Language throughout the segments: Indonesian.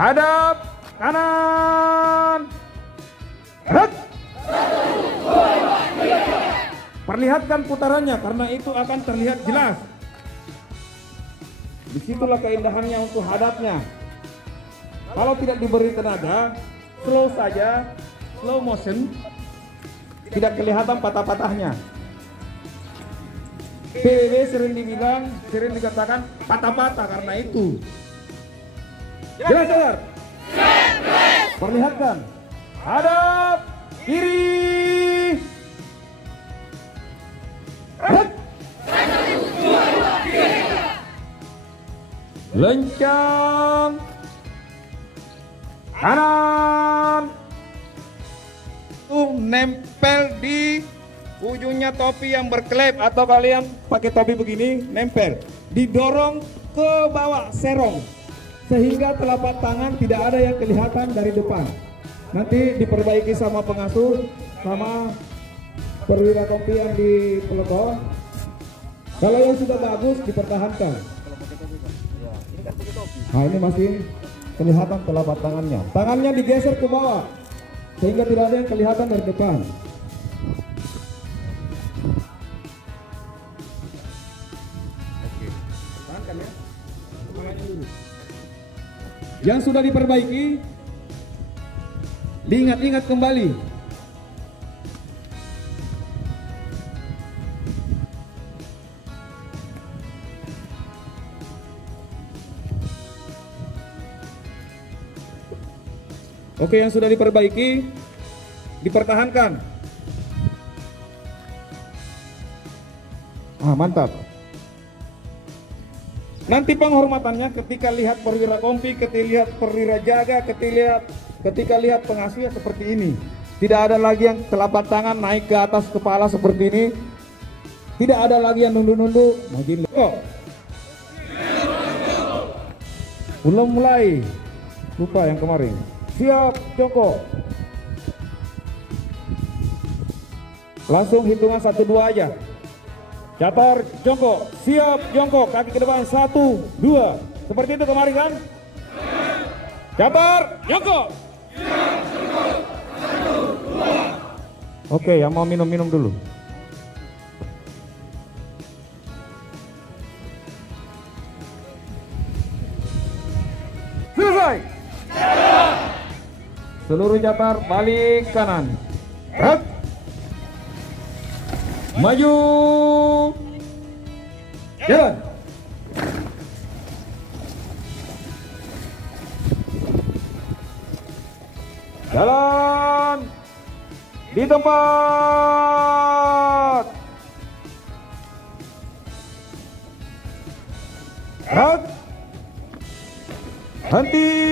Hadap kanan. Hek. Perlihatkan putarannya karena itu akan terlihat jelas. Disitulah keindahannya untuk hadapnya. Kalau tidak diberi tenaga, slow saja, slow motion, tidak kelihatan patah-patahnya. PBB sering dikatakan patah-patah karena itu. Jelas, jelas. Perlihatkan. Hadap kiri. Lencang kanan. Nempel di ujungnya topi yang berklep atau kalian pakai topi begini, nempel. Didorong ke bawah, serong, sehingga telapak tangan tidak ada yang kelihatan dari depan. Nanti diperbaiki sama pengasuh, sama perwira kompi yang di pelopor. Kalau yang sudah bagus dipertahankan. Nah, ini masih kelihatan telapak tangannya. Tangannya digeser ke bawah sehingga tidak ada yang kelihatan dari depan. Oke, tahankan ya. Yang sudah diperbaiki, diingat-ingat kembali. Oke, yang sudah diperbaiki, dipertahankan. Mantap. Nanti penghormatannya ketika lihat perwira kompi, ketika lihat perwira jaga, ketika lihat pengasuh seperti ini. Tidak ada lagi yang telapak tangan naik ke atas kepala seperti ini. Tidak ada lagi yang nunduk-nunduk. Belum mulai. Lupa yang kemarin. Siap, jongkok. Langsung hitungan 1-2 aja. Catar, jongkok. Siap, jongkok. Kaki ke depan 1, 2. Seperti itu kemarin kan? Catar, jongkok. Siap, jongkok. 1, 2. Oke, yang mau minum-minum dulu. Selesai. Seluruh catar balik kanan. Hek. Maju. Jalan. Jalan. Di tempat. Hek. Henti.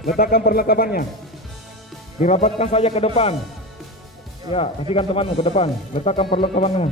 Letakkan perlengkapannya. Dirapatkan saja ke depan. Ya, kasihkan temanmu ke depan. Letakkan perlengkapannya.